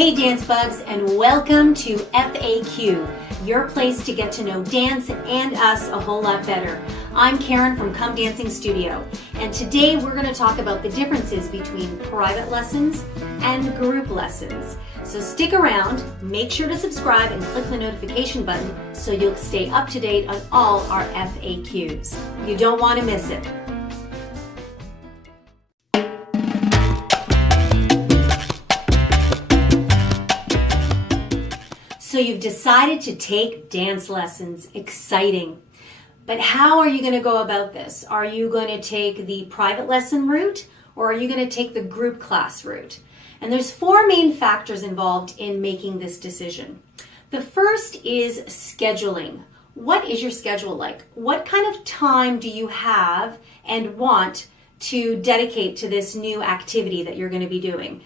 Hey Dance Bugs, and welcome to FAQ, your place to get to know dance and us a whole lot better. I'm Karen from Come Dancing Studio, and today we're going to talk about the differences between private lessons and group lessons. So stick around, make sure to subscribe and click the notification button so you'll stay up to date on all our FAQs. You don't want to miss it. So you've decided to take dance lessons. Exciting. But how are you going to go about this? Are you going to take the private lesson route, or are you going to take the group class route? And there's four main factors involved in making this decision. The first is scheduling. What is your schedule like? What kind of time do you have and want to dedicate to this new activity that you're going to be doing?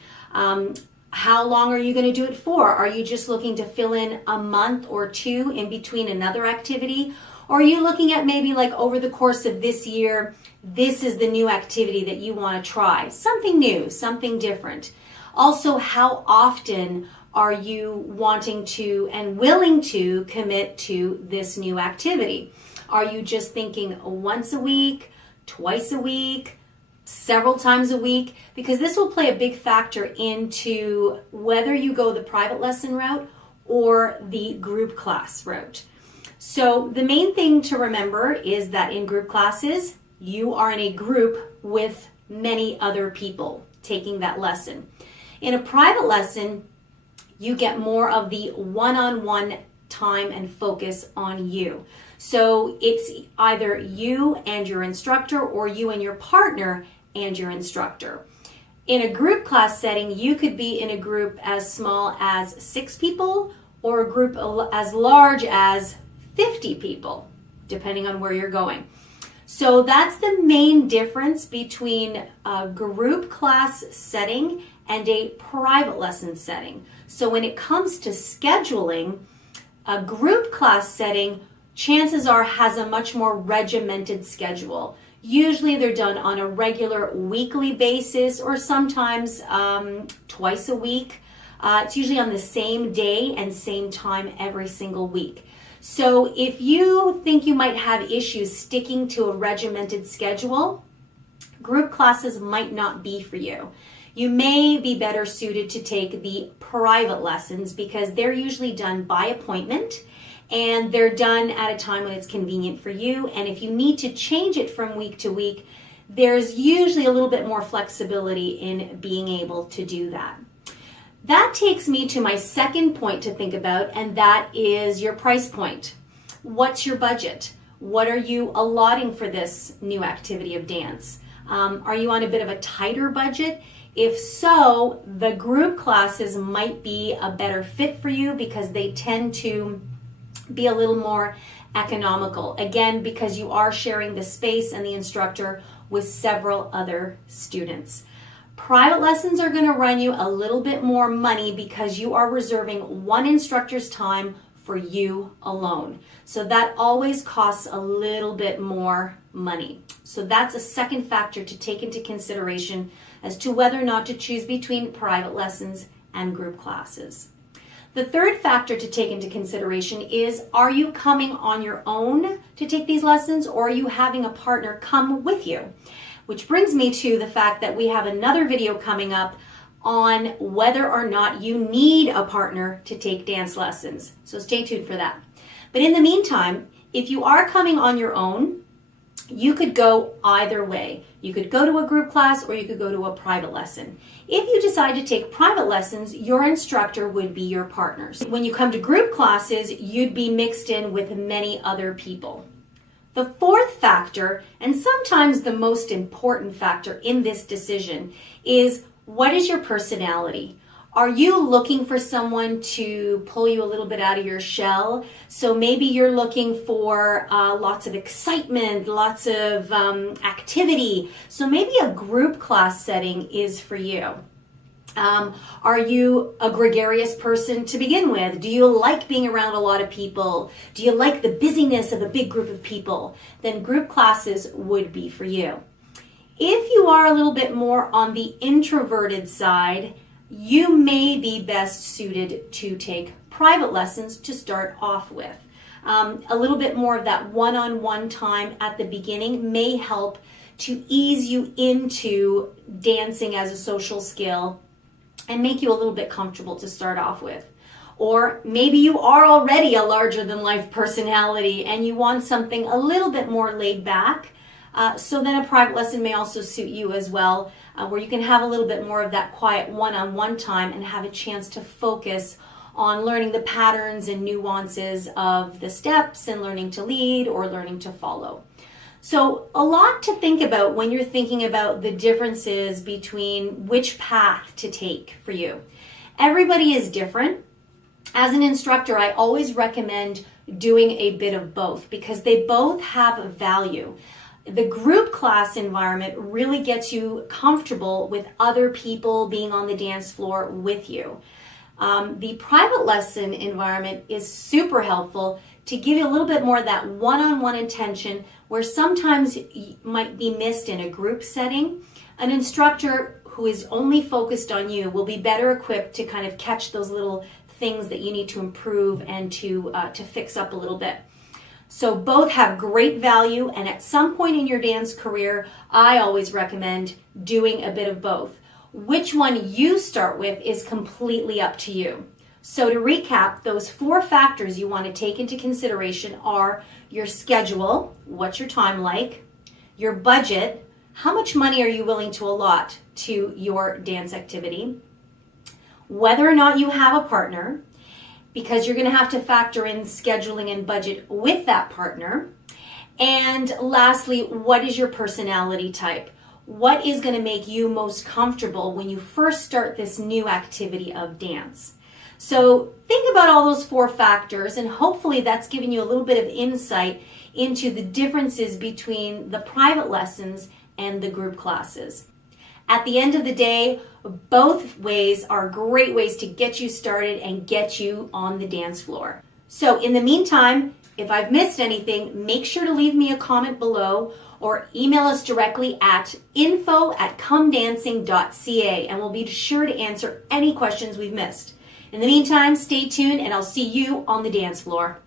How long are you going to do it for? Are you just looking to fill in a month or two in between another activity? Or are you looking at maybe like over the course of this year, this is the new activity that you want to try? Something new, something different. Also, how often are you wanting to and willing to commit to this new activity? Are you just thinking once a week, twice a week, several times a week? Because this will play a big factor into whether you go the private lesson route or the group class route. So the main thing to remember is that in group classes, you are in a group with many other people taking that lesson. In a private lesson, you get more of the one-on-one time and focus on you. So it's either you and your instructor or you and your partner and your instructor. In a group class setting, you could be in a group as small as 6 people or a group as large as 50 people, depending on where you're going. So that's the main difference between a group class setting and a private lesson setting. So when it comes to scheduling, a group class setting, chances are, has a much more regimented schedule. Usually they're done on a regular weekly basis or sometimes twice a week. It's usually on the same day and same time every single week. So if you think you might have issues sticking to a regimented schedule, group classes might not be for you. You may be better suited to take the private lessons because they're usually done by appointment and they're done at a time when it's convenient for you. And if you need to change it from week to week, there's usually a little bit more flexibility in being able to do that. That takes me to my second point to think about, and that is your price point. What's your budget? What are you allotting for this new activity of dance? Are you on a bit of a tighter budget? If so, the group classes might be a better fit for you because they tend to be a little more economical. Again, because you are sharing the space and the instructor with several other students. Private lessons are going to run you a little bit more money because you are reserving one instructor's time for you alone. So that always costs a little bit more money. So that's a second factor to take into consideration as to whether or not to choose between private lessons and group classes. The third factor to take into consideration is, are you coming on your own to take these lessons, or are you having a partner come with you? Which brings me to the fact that we have another video coming up on whether or not you need a partner to take dance lessons. So stay tuned for that. But in the meantime, if you are coming on your own, you could go either way. You could go to a group class or you could go to a private lesson. If you decide to take private lessons, your instructor would be your partners. When you come to group classes, you'd be mixed in with many other people. The fourth factor, and sometimes the most important factor in this decision, is what is your personality? Are you looking for someone to pull you a little bit out of your shell? So maybe you're looking for lots of excitement, lots of activity. So maybe a group class setting is for you. Are you a gregarious person to begin with? Do you like being around a lot of people? Do you like the busyness of a big group of people? Then group classes would be for you. If you are a little bit more on the introverted side, you may be best suited to take private lessons to start off with. A little bit more of that one-on-one time at the beginning may help to ease you into dancing as a social skill and make you a little bit comfortable to start off with. Or maybe you are already a larger than life personality and you want something a little bit more laid back. So then a private lesson may also suit you as well, where you can have a little bit more of that quiet one-on-one time and have a chance to focus on learning the patterns and nuances of the steps and learning to lead or learning to follow. So a lot to think about when you're thinking about the differences between which path to take for you. Everybody is different. As an instructor, I always recommend doing a bit of both because they both have value. The group class environment really gets you comfortable with other people being on the dance floor with you. The private lesson environment is super helpful to give you a little bit more of that one-on-one attention where sometimes might be missed in a group setting. An instructor who is only focused on you will be better equipped to kind of catch those little things that you need to improve and to fix up a little bit. So both have great value, and at some point in your dance career, I always recommend doing a bit of both. Which one you start with is completely up to you. So to recap, those 4 factors you want to take into consideration are your schedule, what's your time like, your budget, how much money are you willing to allot to your dance activity, whether or not you have a partner, because you're going to have to factor in scheduling and budget with that partner, and lastly, what is your personality type? What is going to make you most comfortable when you first start this new activity of dance? So think about all those 4 factors, and hopefully that's given you a little bit of insight into the differences between the private lessons and the group classes. At the end of the day, both ways are great ways to get you started and get you on the dance floor. So in the meantime, if I've missed anything, make sure to leave me a comment below or email us directly at info@comedancing.ca and we'll be sure to answer any questions we've missed. In the meantime, stay tuned and I'll see you on the dance floor.